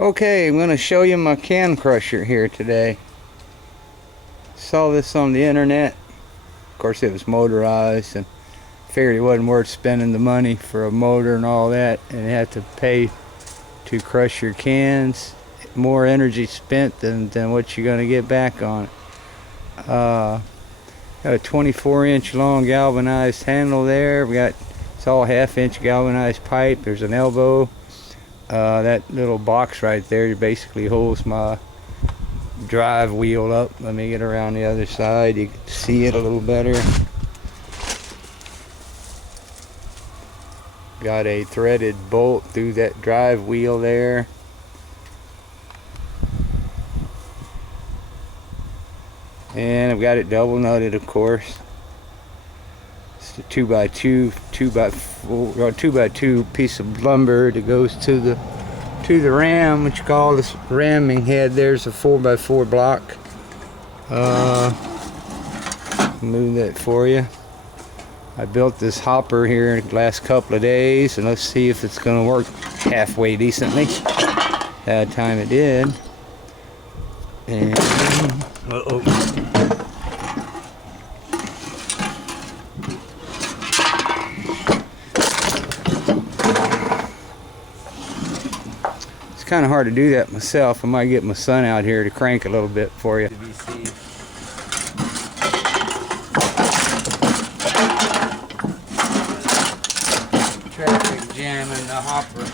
Okay, I'm going to show you my can crusher here today. Saw this on the internet. Of course, it was motorized and figured it wasn't worth spending the money for a motor and all that, and you had to pay to crush your cans. More energy spent than what you're going to get back on it. Got a 24-inch long galvanized handle there. It's all half-inch galvanized pipe. There's an elbow. That little box right there basically holds my drive wheel up. Let me get around the other side. You can see it a little better. Got a threaded bolt through that drive wheel there. And I've got it double nutted, of course. It's a 2x2, 2x2 piece of lumber that goes to the ram, which you call this ramming head. There's a 4x4 block. Move that for you. I built this hopper here in the last couple of days, and let's see if it's going to work halfway decently. That time it did. And it's kind of hard to do that myself. I might get my son out here to crank a little bit for you. Traffic jam in the hopper.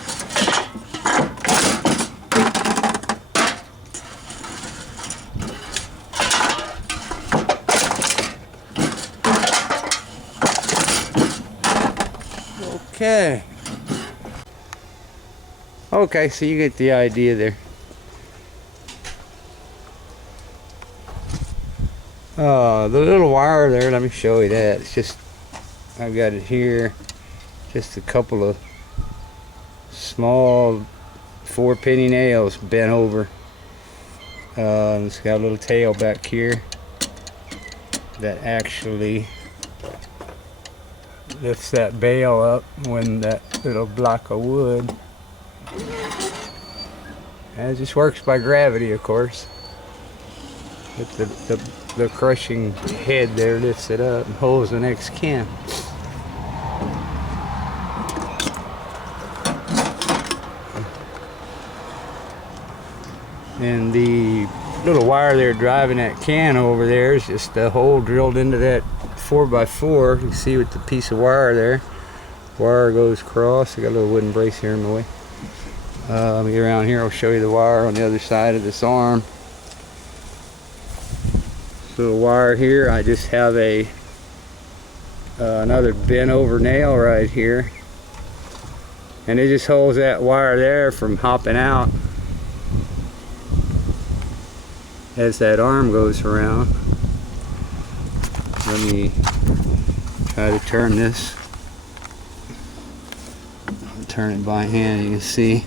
Okay, so you get the idea there. The little wire there, let me show you that. It's just, I've got it here. Just a couple of small 4-penny nails bent over. It's got a little tail back here that actually lifts that bale up when that little block of wood. And it just works by gravity, of course. But the crushing head there lifts it up and holds the next can. And the little wire there driving that can over there is just a hole drilled into that 4x4. You can see with the piece of wire there. Wire goes across. I got a little wooden brace here in my way. Let me get around here. I'll show you the wire on the other side of this arm. This little wire here. I just have another bent over nail right here, and it just holds that wire there from hopping out as that arm goes around. Let me try to turn this. I'll turn it by hand. You can see.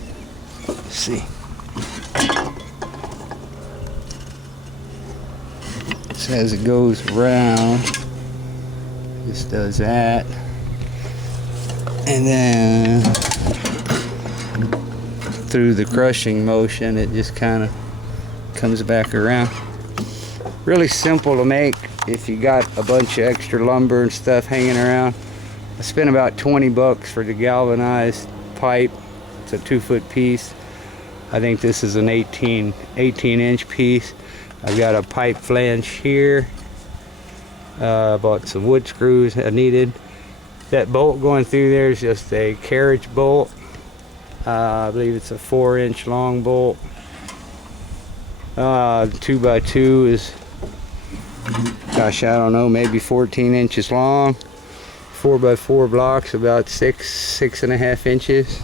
See. So as it goes around, just does that, and then through the crushing motion, it just kind of comes back around. Really simple to make if you got a bunch of extra lumber and stuff hanging around. I spent about 20 bucks for the galvanized pipe. It's a 2-foot piece. I think this is an 18-inch piece. I've got a pipe flange here. Bought some wood screws I needed. That bolt going through there is just a carriage bolt. I believe it's a 4-inch long bolt. 2x2 is, gosh, I don't know, maybe 14 inches long. 4x4 blocks about 6.5 inches.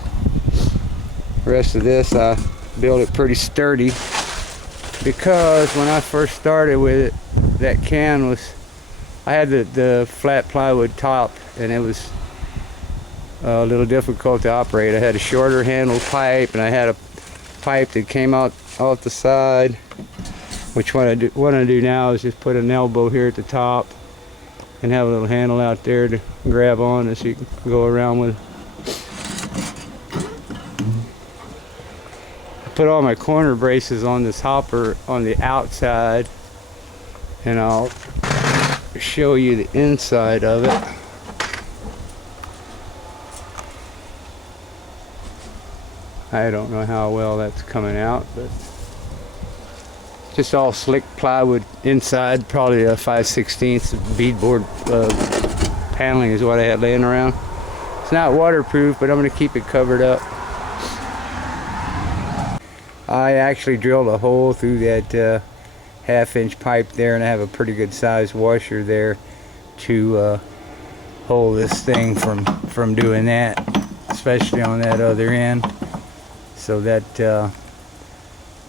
The rest of this I built it pretty sturdy, because when I first started with it, that can was, I had the flat plywood top, and it was a little difficult to operate. I had a shorter handle pipe, and I had a pipe that came out off the side, which what I do now is just put an elbow here at the top and have a little handle out there to grab on as you can go around with. put all my corner braces on this hopper on the outside, and I'll show you the inside of it. I don't know how well that's coming out, but just all slick plywood inside, probably a 5/16 beadboard paneling is what I had laying around. It's not waterproof, but I'm going to keep it covered up. I actually drilled a hole through that half-inch pipe there, and I have a pretty good sized washer there to hold this thing from doing that, especially on that other end, so that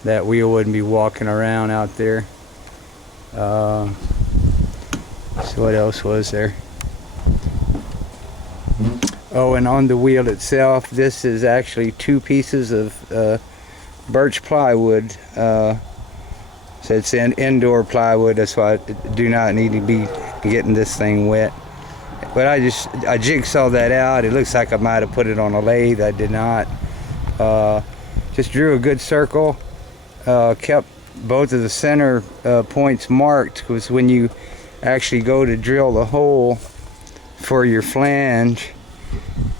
that wheel wouldn't be walking around out there. So what else was there? Oh, and on the wheel itself, this is actually 2 pieces of birch plywood. So it's indoor plywood. That's why I do not need to be getting this thing wet. But I jigsawed that out. It looks like I might have put it on a lathe. I did not. Just drew a good circle. Kept both of the center points marked, because when you actually go to drill the hole for your flange,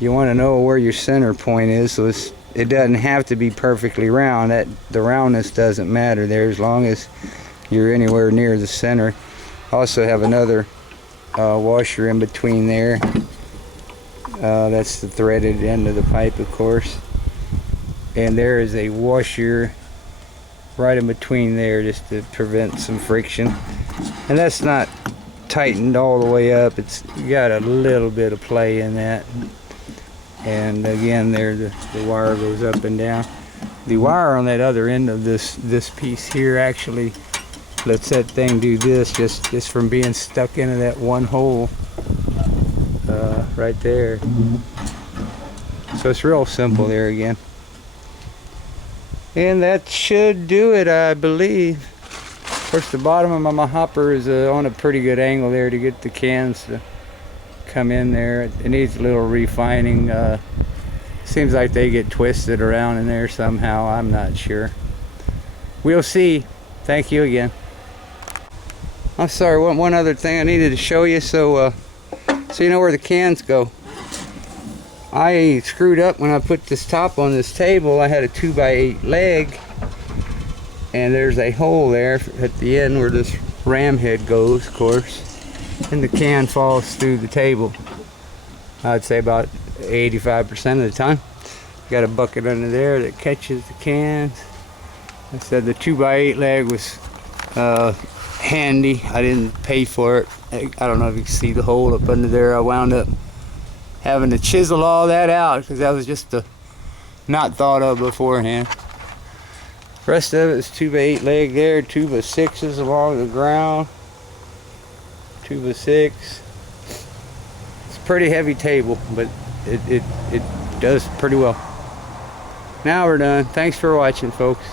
you want to know where your center point is. So it doesn't have to be perfectly round. The roundness doesn't matter there, as long as you're anywhere near the center. I also have another washer in between there. That's the threaded end of the pipe, of course. And there is a washer right in between there, just to prevent some friction. And that's not tightened all the way up. It's got a little bit of play in that. And again, there the wire goes up and down. The wire on that other end of this piece here actually lets that thing do this, just from being stuck into that one hole right there. So it's real simple there again. And that should do it, I believe. Of course, the bottom of my hopper is on a pretty good angle there to get the cans to come in there. It needs a little refining. Seems like they get twisted around in there somehow. I'm not sure. We'll see. Thank you again. I'm sorry, one other thing I needed to show you, so you know where the cans go. I screwed up when I put this top on this table. I had a 2x8 leg, and there's a hole there at the end where this ram head goes, of course, and the can falls through the table. I'd say about 85% of the time. Got a bucket under there that catches the cans. I said the 2x8 leg was handy. I didn't pay for it. I don't know if you can see the hole up under there. I wound up having to chisel all that out, because that was just not thought of beforehand. The rest of it is 2x8 leg there, 2x6s along the ground, 2x6. It's a pretty heavy table, but it does pretty well. Now we're done. Thanks for watching, folks.